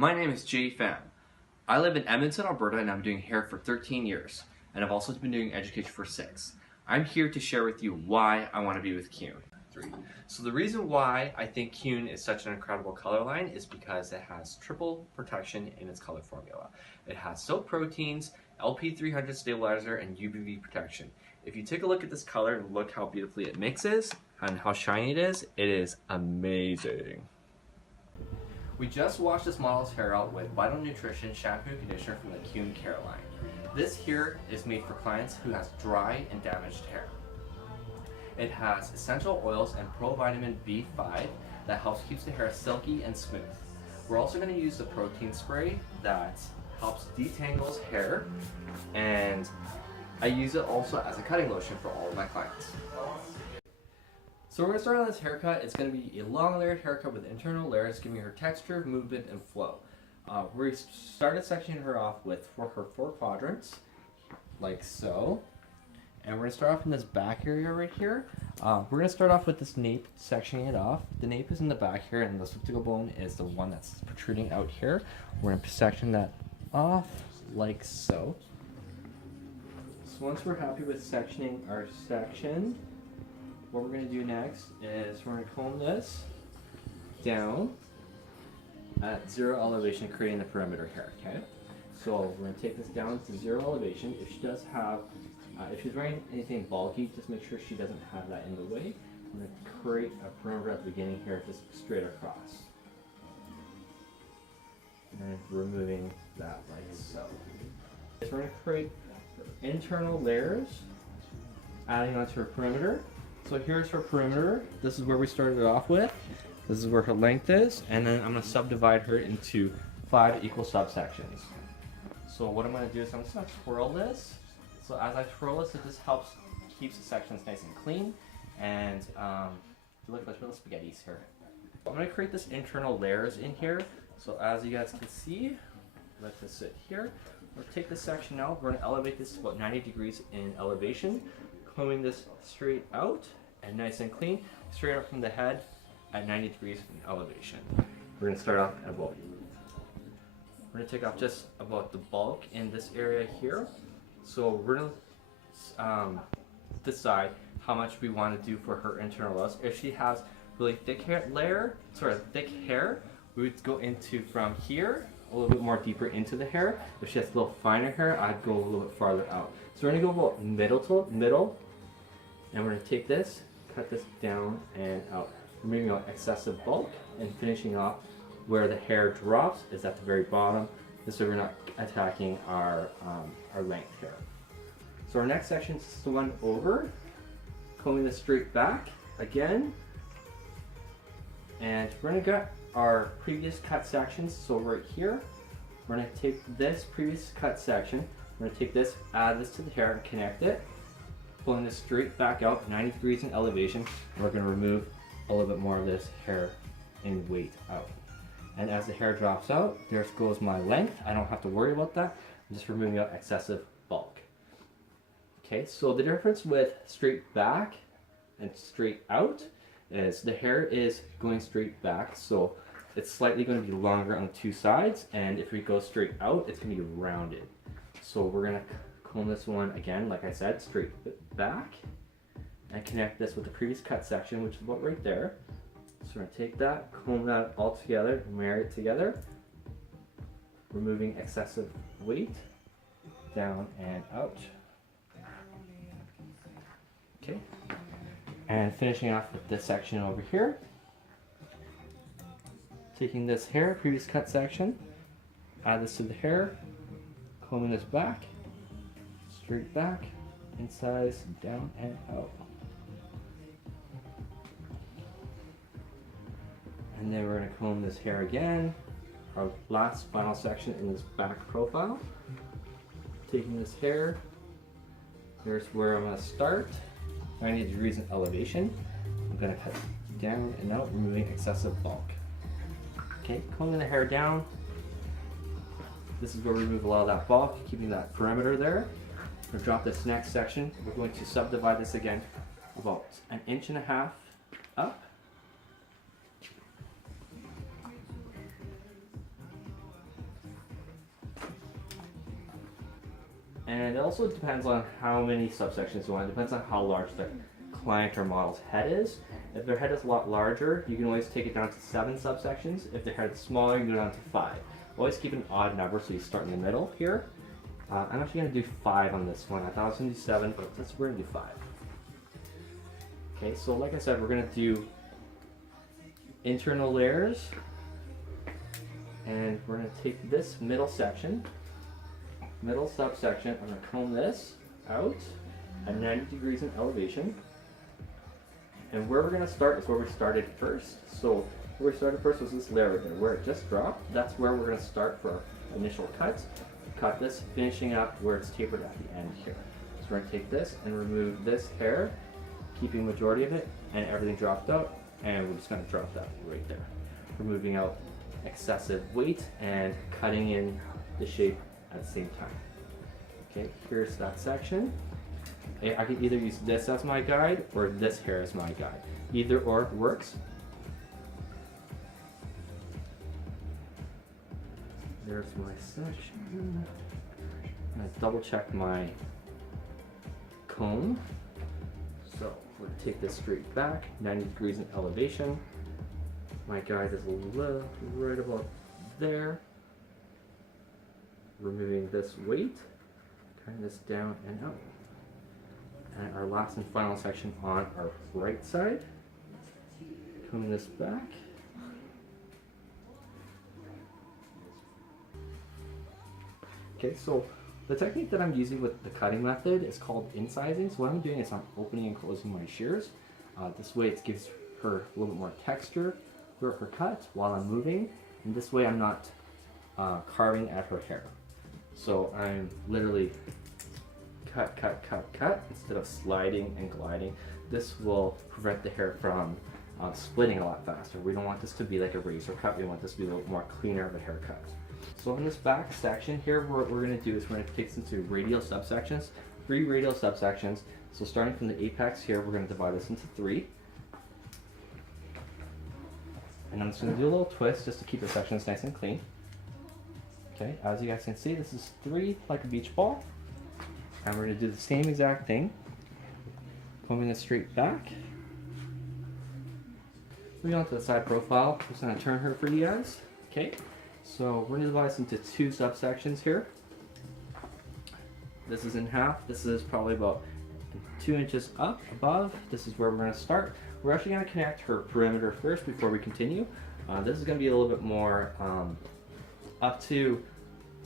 My name is Pham. I live in Edmonton, Alberta, and I'm doing hair for 13 years, and I've also been doing education for 6. I'm here to share with you why I want to be with Keune. So the reason why I think Keune is such an incredible color line is because it has triple protection in its color formula. It has soap proteins, LP300 stabilizer, and UVB protection. If you take a look at this color and look how beautifully it mixes and how shiny it is amazing. We just washed this model's hair out with Vital Nutrition shampoo and conditioner from the Keune Care line. This here is made for clients who has dry and damaged hair. It has essential oils and provitamin B5 that helps keep the hair silky and smooth. We're also going to use the protein spray that helps detangles hair, and I use it also as a cutting lotion for all of my clients. So we're going to start on this haircut. It's going to be a long layered haircut with internal layers, giving her texture, movement, and flow. We started sectioning her off with her 4 quadrants, like so. And we're going to start off in this back area right here. We're going to start off with this nape, sectioning it off. The nape is in the back here, and the elliptical bone is the one that's protruding out here. We're going to section that off like so. So once we're happy with sectioning our section, what we're going to do next is we're going to comb this down at 0 elevation, creating the perimeter hair, okay? So we're going to take this down to 0 elevation. If she does have, if she's wearing anything bulky, just make sure she doesn't have that in the way. I'm going to create a perimeter at the beginning here, just straight across. And removing that like so. So we're going to create internal layers, adding onto her perimeter. So here's her perimeter. This is where we started off with. This is where her length is, and then I'm going to subdivide her into 5 equal subsections. So what I'm going to do is I'm just going to twirl this. So as I twirl this, it just helps keeps the sections nice and clean. And look like little spaghettis here. I'm going to create this internal layers in here. So as you guys can see, let this sit here. We'll take this section out. We're going to elevate this to about 90 degrees in elevation, combing this straight out and nice and clean, straight up from the head at 90 degrees in elevation. We're going to start off at about, we're going to take off just about the bulk in this area here. So we're going to decide how much we want to do for her internal layers. If she has really thick hair thick hair, we would go into from here a little bit more deeper into the hair. If she has a little finer hair, I'd go a little bit farther out. So we're going to go about middle to middle, and we're going to take this, cut this down and out, removing out excessive bulk, and finishing off where the hair drops is at the very bottom. This way we're not attacking our length here. So our next section is the one over, combing this straight back again, and we're going to get our previous cut sections. So right here, we're going to take this previous cut section, we're going to take this, add this to the hair and connect it, pulling this straight back out 90 degrees in elevation, and we're going to remove a little bit more of this hair and weight out. And as the hair drops out, there goes my length. I don't have to worry about that. I'm just removing out excessive bulk. Okay, so the difference with straight back and straight out is the hair is going straight back, so it's slightly going to be longer on the 2 sides, and if we go straight out, it's going to be rounded. So we're going to comb this one again, like I said, straight back, and connect this with the previous cut section, which is about right there. So we're going to take that, comb that all together, marry it together, removing excessive weight, down and out. Okay, and finishing off with this section over here. Taking this hair, previous cut section, add this to the hair, combing this back, straight back, inside, down and out. And then we're going to comb this hair again, our last final section in this back profile. Taking this hair, here's where I'm going to start, 90 degrees in elevation. I'm going to cut down and out, removing excessive bulk. Okay, combing the hair down. This is where we remove a lot of that bulk, keeping that perimeter there. We're going to drop this next section. We're going to subdivide this again about 1.5 inches up. And it also depends on how many subsections you want. It depends on how large the client or model's head is. If their head is a lot larger, you can always take it down to 7 subsections. If their head is smaller, you can go down to 5. Always keep an odd number, so you start in the middle here. I'm actually going to do 5 on this one. I thought I was going to do 7, but we're going to do 5. Okay, so like I said, we're going to do internal layers, and we're going to take this middle subsection, I'm going to comb this out at 90 degrees in elevation. And where we're going to start is where we started first. So where we started first was this layer right there, where it just dropped. That's where we're going to start for our initial cut. Cut this, finishing up where it's tapered at the end here. So we're going to take this and remove this hair, keeping the majority of it, and everything dropped out. And we're just going to drop that right there. Removing out excessive weight and cutting in the shape at the same time. Okay, here's that section. I can either use this as my guide or this hair as my guide. Either or works. There's my section. I'm going to double check my comb. So we're going to take this straight back, 90 degrees in elevation. My guide is a little right about there. Removing this weight, turn this down and up. And our last and final section on our right side. Comb this back. Okay, so the technique that I'm using with the cutting method is called incising. So what I'm doing is I'm opening and closing my shears. This way it gives her a little bit more texture throughout her cut while I'm moving. And this way I'm not carving at her hair. So I'm literally cut instead of sliding and gliding. This will prevent the hair from splitting a lot faster. We don't want this to be like a razor cut. We want this to be a little more cleaner of a haircut. So in this back section here, what we're going to do is we're going to take this into radial subsections, 3 radial subsections. So starting from the apex here, we're going to divide this into 3. And I'm just going to do a little twist just to keep the sections nice and clean. Okay, as you guys can see, this is 3 like a beach ball. And we're going to do the same exact thing. Combing this straight back. Moving on to the side profile. I'm just going to turn her for you guys. Okay, so we're going to divide this into 2 subsections here. This is in half. This is probably about 2 inches up above. This is where we're going to start. We're actually going to connect her perimeter first before we continue. This is going to be a little bit more up to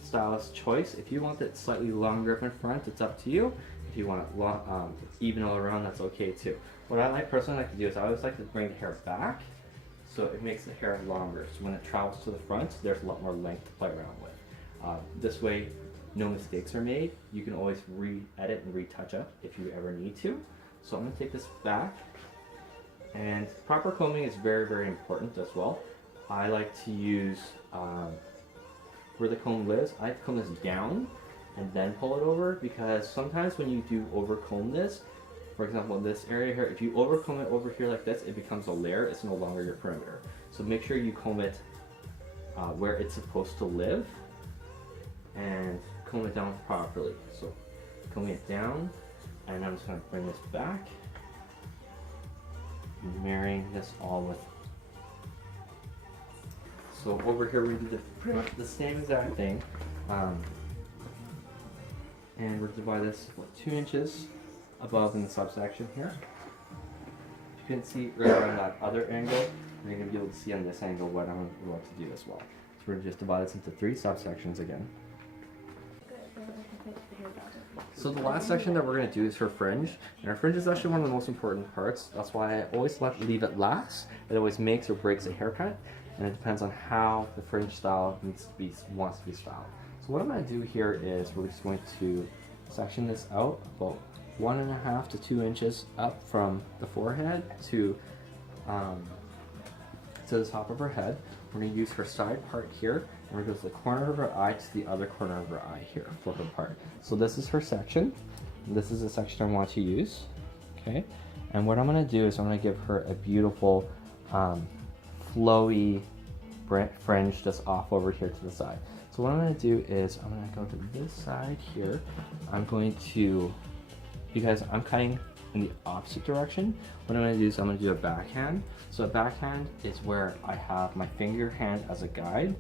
stylist choice. If you want it slightly longer up in front, it's up to you. If you want it even all around, that's okay too. What I personally like to do is I always like to bring the hair back so it makes the hair longer. So when it travels to the front, there's a lot more length to play around with. This way, no mistakes are made. You can always re-edit and retouch up if you ever need to. So I'm going to take this back, and proper combing is very, very important as well. I like to use where the comb lives, I comb this down and then pull it over, because sometimes when you do over comb this, for example in this area here, if you over comb it over here like this, it becomes a layer, it's no longer your perimeter. So make sure you comb it where it's supposed to live and comb it down properly. So combing it down, and I'm just going to bring this back, marrying this all with. So over here we do pretty much the same exact thing, and we're divide this 2 inches above in the subsection here. You can see right around that other angle, you're going to be able to see on this angle what I'm about to do as well. So we're just divide this into 3 subsections again. So the last section that we're going to do is her fringe, and her fringe is actually one of the most important parts. That's why I always leave it last. It always makes or breaks a haircut, and it depends on how the fringe style wants to be styled. So what I'm going to do here is we're just going to section this out about 1.5 to 2 inches up from the forehead to the top of her head. We're going to use her side part here, and we're going to go to the corner of her eye to the other corner of her eye here for her part. So this is her section. This is the section I want to use. Okay, and what I'm going to do is I'm going to give her a beautiful flowy fringe just off over here to the side. So what I'm going to do is I'm going to go to this side here. I'm going to, because I'm cutting in the opposite direction, what I'm going to do is I'm going to do a backhand. So a backhand is where I have my finger hand as a guide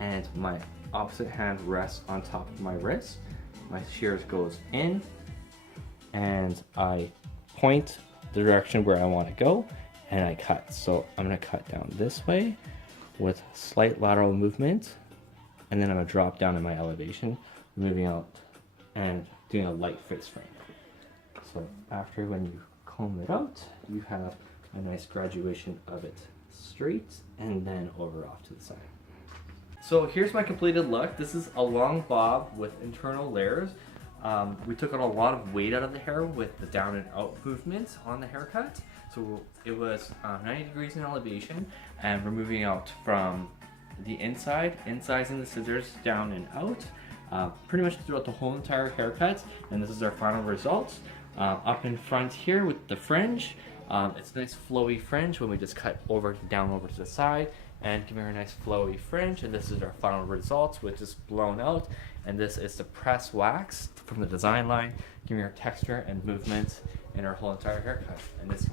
and my opposite hand rests on top of my wrist. My shears goes in and I point the direction where I want to go and I cut. So I'm going to cut down this way with slight lateral movement, and then I'm going to drop down in my elevation, moving out and doing a light face frame. So after, when you comb it out, you have a nice graduation of it straight and then over off to the side. So here's my completed look. This is a long bob with internal layers. We took out a lot of weight out of the hair with the down and out movements on the haircut. So it was 90 degrees in elevation, and we're moving out from the inside, incising the scissors down and out, pretty much throughout the whole entire haircut. And this is our final result. Up in front here with the fringe, it's a nice flowy fringe when we just cut down over to the side and giving her a nice flowy fringe. And this is our final result, which is blown out. And this is the press wax from the design line, giving her texture and movement in our whole entire haircut. And this